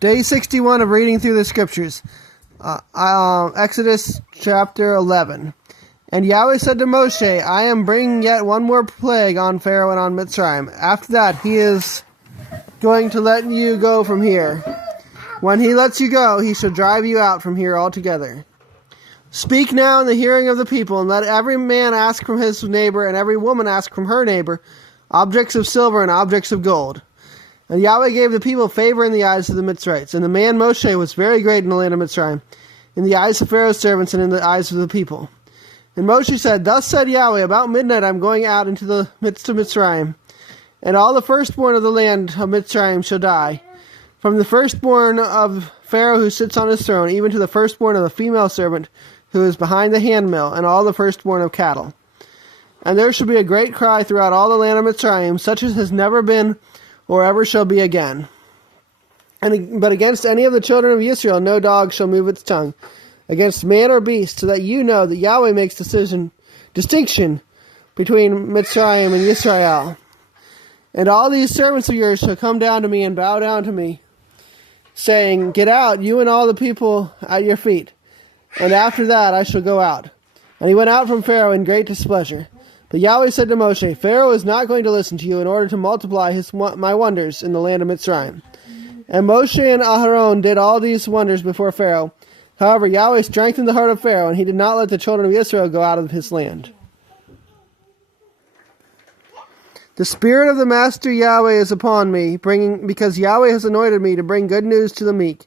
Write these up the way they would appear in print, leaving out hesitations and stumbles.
Day 61 of reading through the scriptures. Exodus chapter 11. And Yahweh said to Moshe, I am bringing yet one more plague on Pharaoh and on Mitzrayim. After that, he is going to let you go from here. When he lets you go, he shall drive you out from here altogether. Speak now in the hearing of the people, and let every man ask from his neighbor, and every woman ask from her neighbor, objects of silver and objects of gold. And Yahweh gave the people favor in the eyes of the Mitzrites. And the man Moshe was very great in the land of Mitzrayim, in the eyes of Pharaoh's servants and in the eyes of the people. And Moshe said, Thus said Yahweh, about midnight I am going out into the midst of Mitzrayim, and all the firstborn of the land of Mitzrayim shall die, from the firstborn of Pharaoh who sits on his throne, even to the firstborn of the female servant who is behind the handmill, and all the firstborn of cattle. And there shall be a great cry throughout all the land of Mitzrayim, such as has never been or ever shall be again. But against any of the children of Israel no dog shall move its tongue, against man or beast, so that you know that Yahweh makes distinction between Mitzrayim and Yisrael. And all these servants of yours shall come down to me and bow down to me, saying, Get out, you and all the people at your feet. And after that I shall go out. And he went out from Pharaoh in great displeasure. But Yahweh said to Moshe, Pharaoh is not going to listen to you in order to multiply my wonders in the land of Mitzrayim. And Moshe and Aharon did all these wonders before Pharaoh. However, Yahweh strengthened the heart of Pharaoh, and he did not let the children of Israel go out of his land. The Spirit of the Master Yahweh is upon me, because Yahweh has anointed me to bring good news to the meek.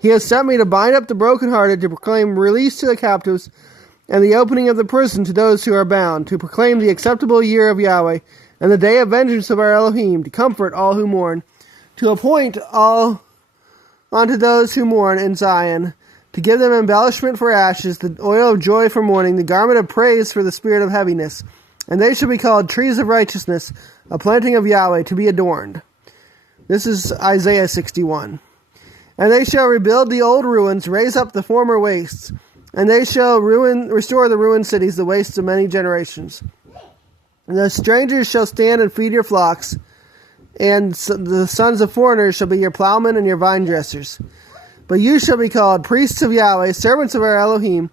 He has sent me to bind up the brokenhearted, to proclaim release to the captives, and the opening of the prison to those who are bound, to proclaim the acceptable year of Yahweh, and the day of vengeance of our Elohim, to comfort all who mourn, to appoint all unto those who mourn in Zion, to give them embellishment for ashes, the oil of joy for mourning, the garment of praise for the spirit of heaviness. And they shall be called trees of righteousness, a planting of Yahweh, to be adorned. This is Isaiah 61. And they shall rebuild the old ruins, raise up the former wastes, and they shall restore the ruined cities, the wastes of many generations. And the strangers shall stand and feed your flocks, and the sons of foreigners shall be your plowmen and your vine dressers. But you shall be called priests of Yahweh, servants of our Elohim,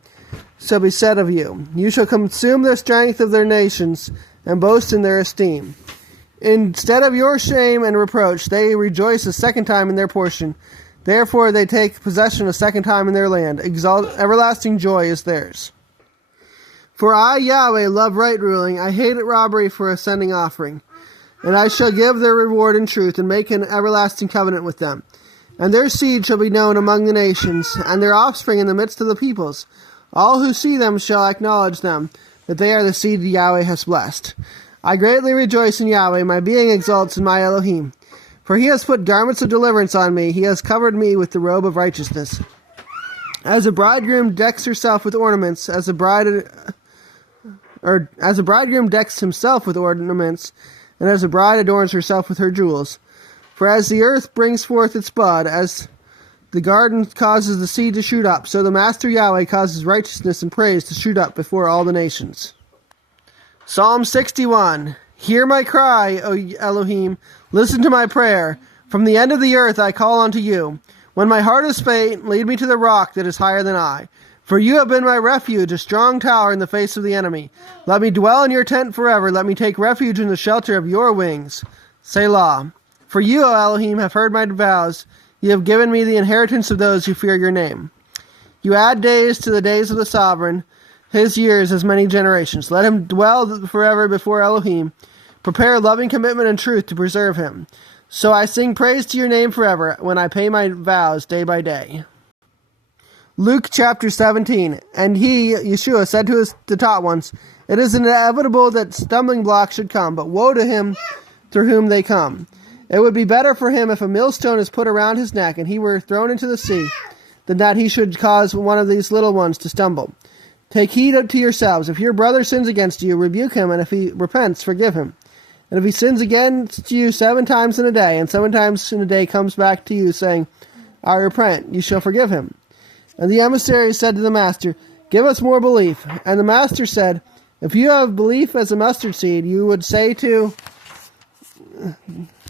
shall be said of you. You shall consume the strength of their nations, and boast in their esteem. Instead of your shame and reproach, they rejoice a second time in their portion. Therefore they take possession a second time in their land. Everlasting joy is theirs. For I, Yahweh, love right ruling. I hate robbery for a sending offering. And I shall give their reward in truth, and make an everlasting covenant with them. And their seed shall be known among the nations, and their offspring in the midst of the peoples. All who see them shall acknowledge them, that they are the seed Yahweh has blessed. I greatly rejoice in Yahweh. My being exalts in my Elohim. For he has put garments of deliverance on me. He has covered me with the robe of righteousness. As a bridegroom decks herself with ornaments, as a bridegroom decks himself with ornaments, and as a bride adorns herself with her jewels. For as the earth brings forth its bud, as the garden causes the seed to shoot up, so the Master Yahweh causes righteousness and praise to shoot up before all the nations. Psalm 61. Hear my cry, O Elohim. Listen to my prayer. From the end of the earth I call unto you. When my heart is faint, lead me to the rock that is higher than I. For you have been my refuge, a strong tower in the face of the enemy. Let me dwell in your tent forever. Let me take refuge in the shelter of your wings. Selah. For you, O Elohim, have heard my vows. You have given me the inheritance of those who fear your name. You add days to the days of the sovereign, his years as many generations. Let him dwell forever before Elohim. Prepare loving commitment and truth to preserve him. So I sing praise to your name forever, when I pay my vows day by day. Luke chapter 17. And he, Yeshua, said to the taught ones, It is inevitable that stumbling blocks should come, but woe to him through whom they come. It would be better for him if a millstone is put around his neck and he were thrown into the sea, than that he should cause one of these little ones to stumble. Take heed to yourselves. If your brother sins against you, rebuke him, and if he repents, forgive him. And if he sins against you 7 times in a day, and 7 times in a day comes back to you, saying, I repent, you shall forgive him. And the emissary said to the master, Give us more belief. And the master said, If you have belief as a mustard seed, you would say to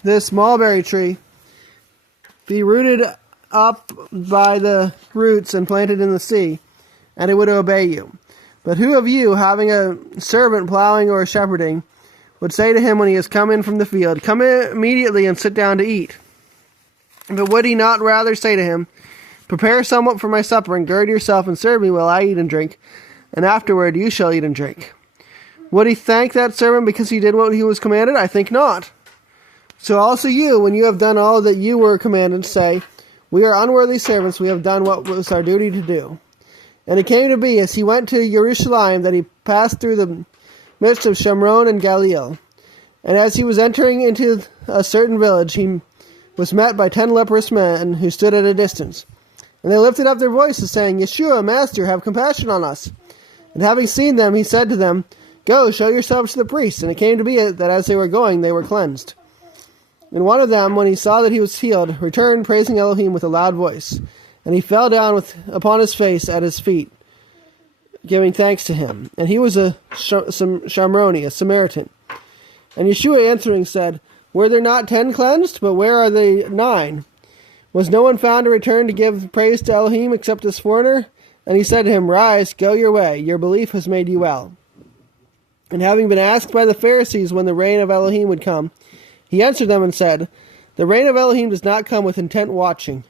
this mulberry tree, be rooted up by the roots and planted in the sea, and it would obey you. But who of you, having a servant plowing or shepherding, would say to him when he has come in from the field, come immediately and sit down to eat? But would he not rather say to him, prepare somewhat for my supper, and gird yourself and serve me while I eat and drink, and afterward you shall eat and drink? Would he thank that servant because he did what he was commanded? I think not. So also you, when you have done all that you were commanded, say, we are unworthy servants, we have done what was our duty to do. And it came to be, as he went to Jerusalem, that he passed through the midst of Shomron and Galilee. And as he was entering into a certain village, he was met by 10 leprous men who stood at a distance. And they lifted up their voices, saying, Yeshua, Master, have compassion on us. And having seen them, he said to them, go, show yourselves to the priests. And it came to be that as they were going, they were cleansed. And one of them, when he saw that he was healed, returned, praising Elohim with a loud voice. And he fell down upon his face at his feet, giving thanks to him. And he was a Shomroni, a Samaritan. And Yeshua answering said, were there not 10 cleansed? But where are the 9? Was no one found to return to give praise to Elohim except this foreigner? And he said to him, rise, go your way. Your belief has made you well. And having been asked by the Pharisees when the reign of Elohim would come, he answered them and said, the reign of Elohim does not come with intent watching,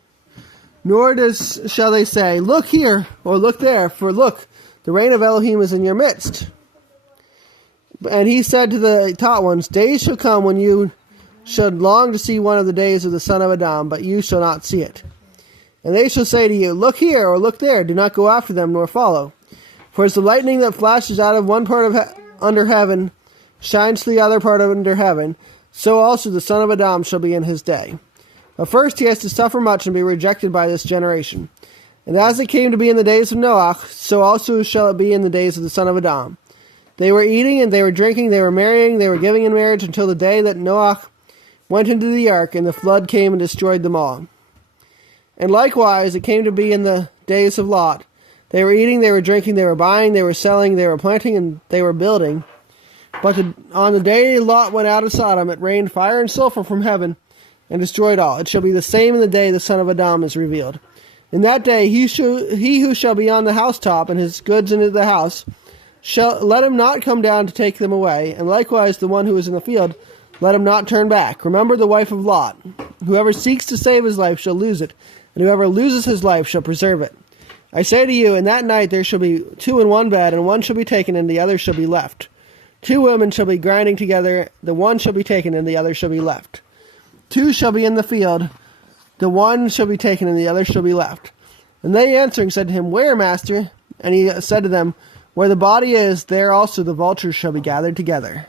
nor shall they say, look here, or look there, for look, the reign of Elohim is in your midst. And he said to the taught ones, days shall come when you should long to see one of the days of the Son of Adam, but you shall not see it. And they shall say to you, look here, or look there, do not go after them, nor follow. For as the lightning that flashes out of one part of under heaven shines to the other part of under heaven, so also the Son of Adam shall be in his day. But first he has to suffer much and be rejected by this generation. And as it came to be in the days of Noah, so also shall it be in the days of the Son of Adam. They were eating and they were drinking, they were marrying, they were giving in marriage until the day that Noah went into the ark, and the flood came and destroyed them all. And likewise it came to be in the days of Lot. They were eating, they were drinking, they were buying, they were selling, they were planting, and they were building. But on the day Lot went out of Sodom, it rained fire and sulfur from heaven, and destroyed all. It shall be the same in the day the Son of Adam is revealed. In that day he who shall be on the housetop, and his goods into the house, let him not come down to take them away, and likewise the one who is in the field, let him not turn back. Remember the wife of Lot. Whoever seeks to save his life shall lose it, and whoever loses his life shall preserve it. I say to you, in that night there shall be 2 in one bed, and one shall be taken, and the other shall be left. 2 women shall be grinding together, the one shall be taken, and the other shall be left. 2 shall be in the field, the one shall be taken, and the other shall be left. And they answering said to him, where, Master? And he said to them, where the body is, there also the vultures shall be gathered together.